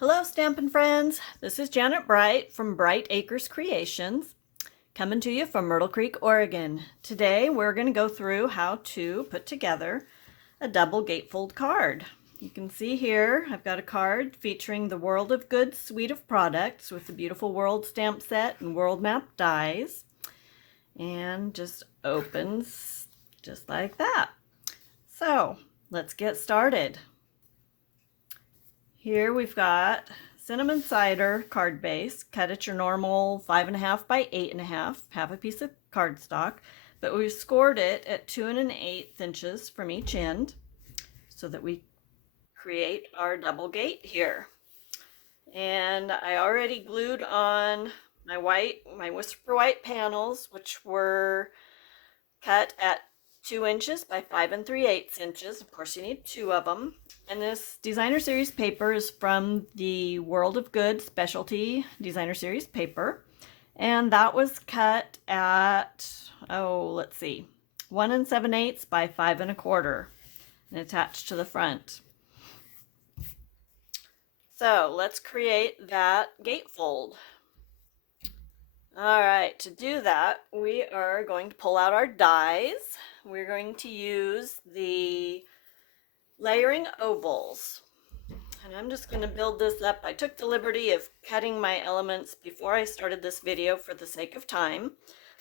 Hello, Stampin' friends. This is Janet Bright from Bright Acres Creations, coming to you from Myrtle Creek, Oregon. Today we're going to go through how to put together a double gatefold card. You can see here I've got a card featuring the World of Goods suite of products with the beautiful world stamp set and world map dies, and just opens just like that. So let's get started. Here we've got cinnamon cider card base, cut at your normal 5.5 by 8.5, half a piece of cardstock, but we've scored it at 2 1/8 inches from each end so that we create our double gate here. And I already glued on my whisper white panels, which were cut at 2 inches by 5 3/8 inches. Of course, you need 2 of them. And this designer series paper is from the World of Good specialty designer series paper. And that was cut at, let's see, 1 7/8 by 5 1/4 and attached to the front. So let's create that gatefold. All right, to do that, we are going to pull out our dies. We're going to use the layering ovals. And I'm just going to build this up. I took the liberty of cutting my elements before I started this video for the sake of time.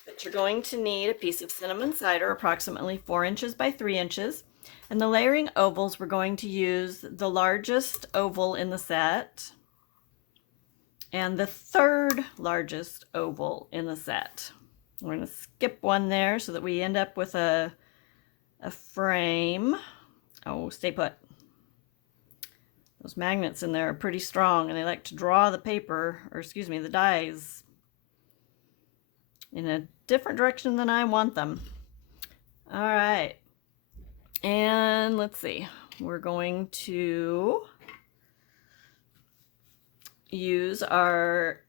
But you're going to need a piece of cinnamon cider, approximately 4 inches by 3 inches. And the layering ovals, we're going to use the largest oval in the set and the third largest oval in the set. We're going to skip one there so that we end up with a frame. Oh, stay put. Those magnets in there are pretty strong and they like to draw the paper, or excuse me, the dies in a different direction than I want them. All right. And let's see. We're going to use our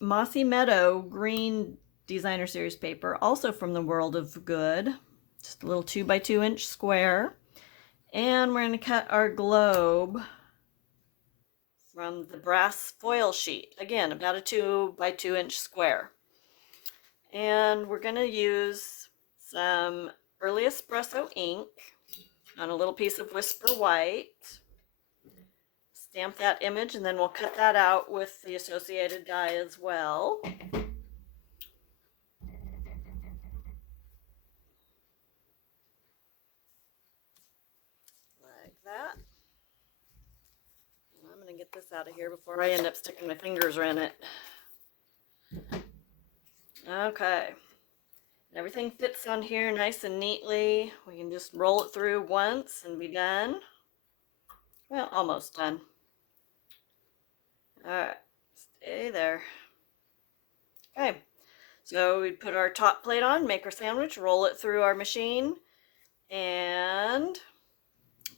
Mossy Meadow green designer series paper, also from the World of Good. Just a little 2 by 2 inch square. And we're going to cut our globe from the brass foil sheet. Again, about a 2 by 2 inch square. And we're going to use some early espresso ink on a little piece of whisper white. Stamp that image and then we'll cut that out with the associated die as well. Like that. I'm going to get this out of here before I end up sticking my fingers in it. Okay. Everything fits on here nice and neatly. We can just roll it through once and be done. Well, almost done. All right, stay there. Okay, so we put our top plate on, make our sandwich, roll it through our machine, and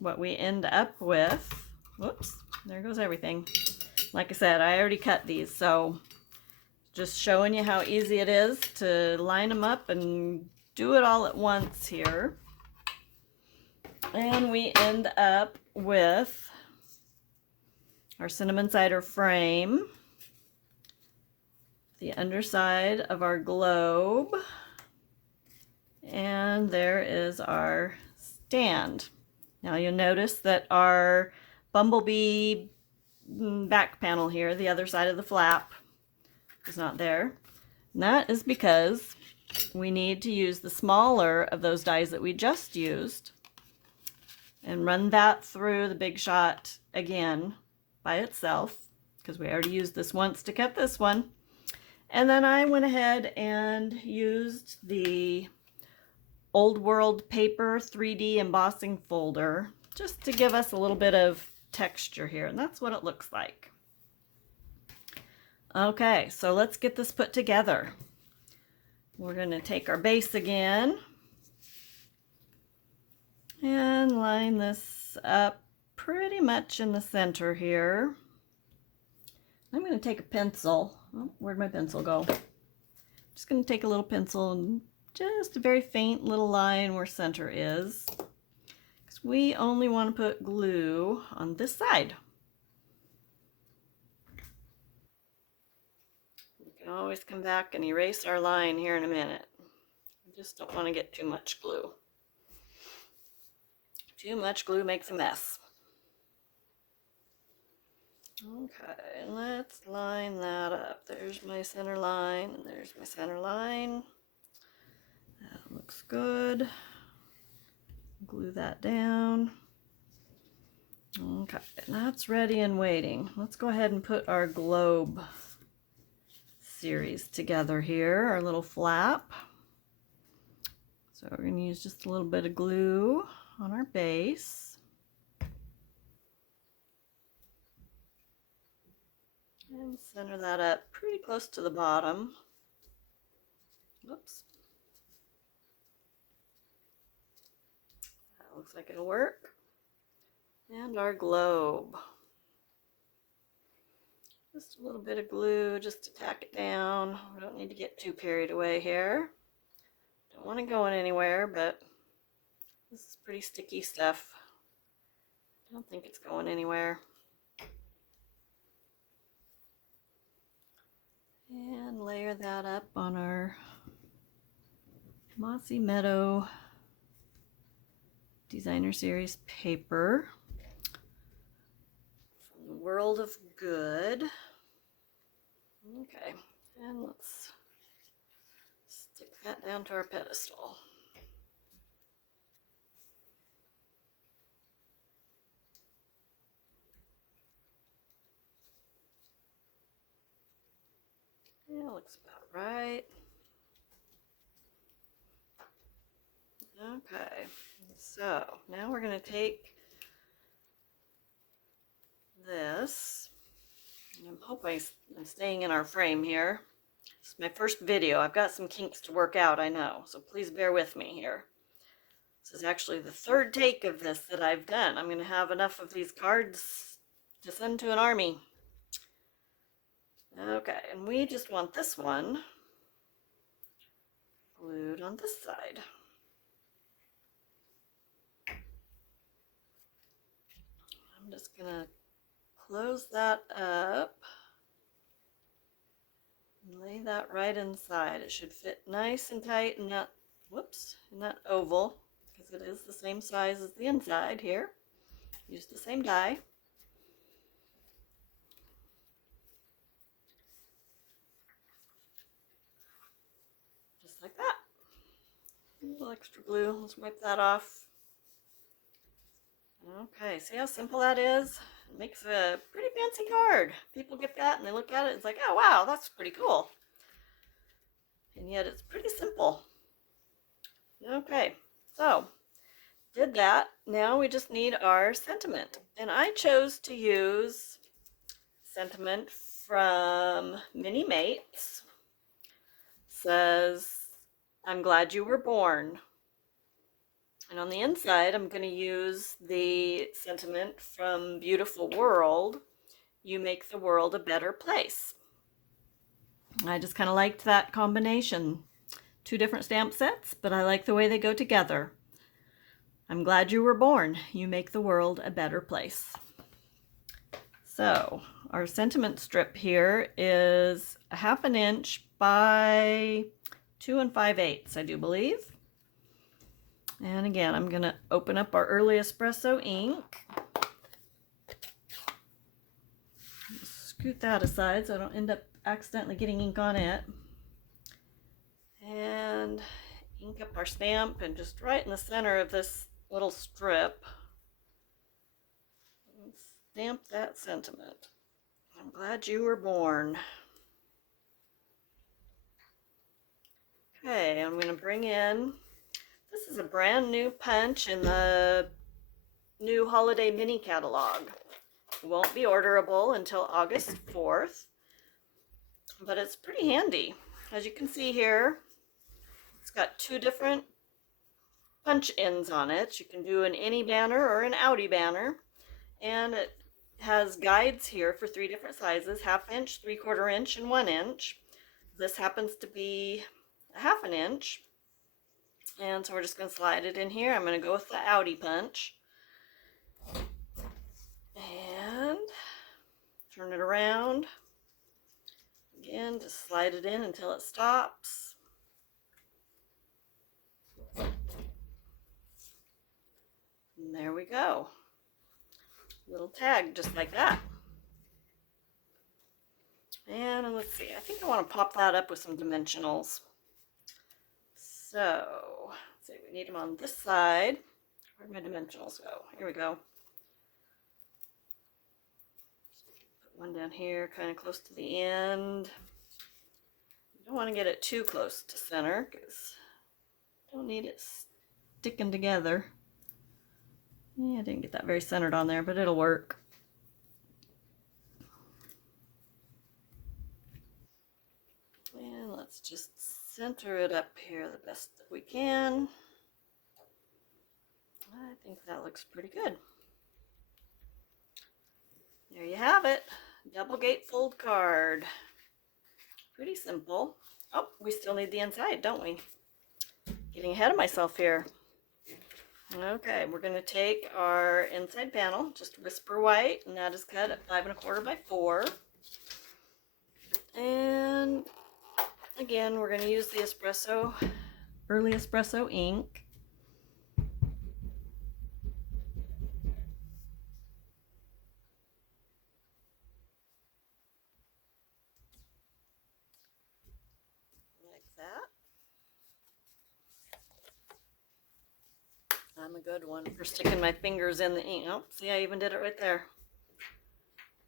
what we end up with, whoops, there goes everything. Like I said, I already cut these, so just showing you how easy it is to line them up and do it all at once here. And we end up with our cinnamon cider frame, the underside of our globe, and there is our stand. Now you'll notice that our bumblebee back panel here, the other side of the flap, is not there. And that is because we need to use the smaller of those dies that we just used and run that through the Big Shot again by itself, because we already used this once to cut this one. And then I went ahead and used the Old World paper 3D embossing folder just to give us a little bit of texture here, and that's what it looks like. Okay, so let's get this put together. We're going to take our base again and line this up pretty much in the center here. I'm going to take a pencil. Oh, where'd my pencil go? I'm just going to take a little pencil and just a very faint little line where center is, because we only want to put glue on this side. can always come back and erase our line here in a minute. I just don't want to get too much glue. Too much glue makes a mess. Okay, and let's line that up. There's my center line, and there's my center line. That looks good. Glue that down. Okay, that's ready and waiting. Let's go ahead and put our globe series together here, our little flap. So we're going to use just a little bit of glue on our base. And center that up pretty close to the bottom. Whoops. That looks like it'll work. And our globe. Just a little bit of glue just to tack it down. We don't need to get too carried away here. Don't want it going anywhere, but this is pretty sticky stuff. I don't think it's going anywhere. And layer that up on our Mossy Meadow Designer Series paper from the World of Good. Okay, and let's stick that down to our pedestal. Yeah, looks about right. Okay, so now we're going to take this, and I'm hoping I'm staying in our frame here. It's my first video. I've got some kinks to work out, I know, so please bear with me here. This is actually the third take of this that I've done. I'm going to have enough of these cards to send to an army. Okay, and we just want this one glued on this side. I'm just going to close that up and lay that right inside. It should fit nice and tight in that, whoops, in that oval, because it is the same size as the inside here. Use the same die. Just like that. A little extra glue. Let's wipe that off. Okay, see how simple that is? It makes a pretty fancy card. People get that and they look at it, it's like, oh wow, that's pretty cool. And yet it's pretty simple. Okay, so did that. Now we just need our sentiment. And I chose to use sentiment from Mini Mates. Says, I'm glad you were born. And on the inside, I'm going to use the sentiment from Beautiful World, you make the world a better place. I just kind of liked that combination. Two different stamp sets, but I like the way they go together. I'm glad you were born, you make the world a better place. So our sentiment strip here is 1/2 inch by 2 5/8, I do believe. And again, I'm going to open up our early espresso ink. Scoot that aside so I don't end up accidentally getting ink on it. And ink up our stamp, and just right in the center of this little strip, stamp that sentiment. I'm glad you were born. Okay, I'm going to bring in, this is a brand new punch in the new holiday mini catalog. It won't be orderable until August 4th, but it's pretty handy. As you can see here, it's got 2 different punch ends on it. You can do an any banner or an outie banner, and it has guides here for 3 different sizes, 1/2 inch, 3/4 inch, and 1 inch. This happens to be 1/2 inch. And so we're just going to slide it in here. I'm going to go with the outie punch. And turn it around. Again, just slide it in until it stops. And there we go. Little tag just like that. And let's see, I think I want to pop that up with some dimensionals. So, let's see, we need them on this side. Where'd my dimensionals go? Here we go. Put one down here, kind of close to the end. You don't want to get it too close to center because you don't need it sticking together. Yeah, I didn't get that very centered on there, but it'll work. And let's just center it up here the best that we can. I think that looks pretty good. There you have it. Double gatefold card. Pretty simple. Oh, we still need the inside, don't we? Getting ahead of myself here. Okay, we're going to take our inside panel, just whisper white, and that is cut at 5 1/4 by 4. And again, we're going to use the early espresso ink. Like that. I'm a good one for sticking my fingers in the ink. Oh, see, I even did it right there.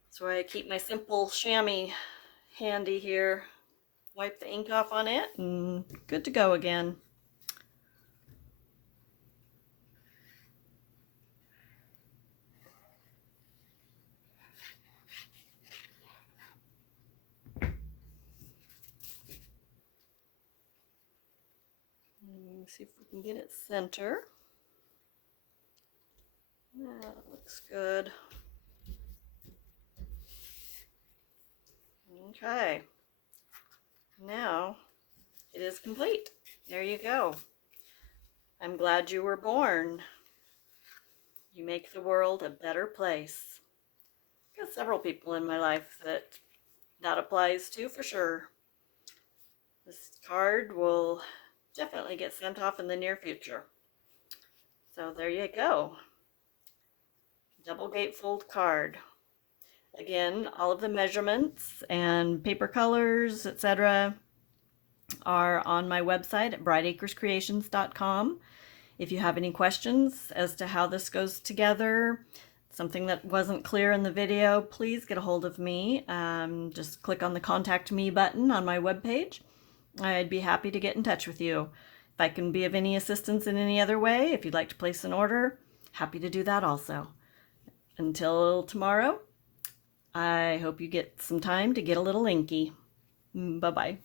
That's why I keep my simple chamois handy here. Wipe the ink off on it and good to go again. See if we can get it center. That looks good. Okay. Now it is complete. There you go. I'm glad you were born. You make the world a better place. I've got several people in my life that applies to for sure. This card will definitely get sent off in the near future. So there you go. Double gatefold card. Again, all of the measurements and paper colors, etc. are on my website at brightacrescreations.com. If you have any questions as to how this goes together, something that wasn't clear in the video, please get a hold of me. Just click on the Contact Me button on my webpage. I'd be happy to get in touch with you. If I can be of any assistance in any other way, if you'd like to place an order, happy to do that also. Until tomorrow, I hope you get some time to get a little inky. Bye-bye.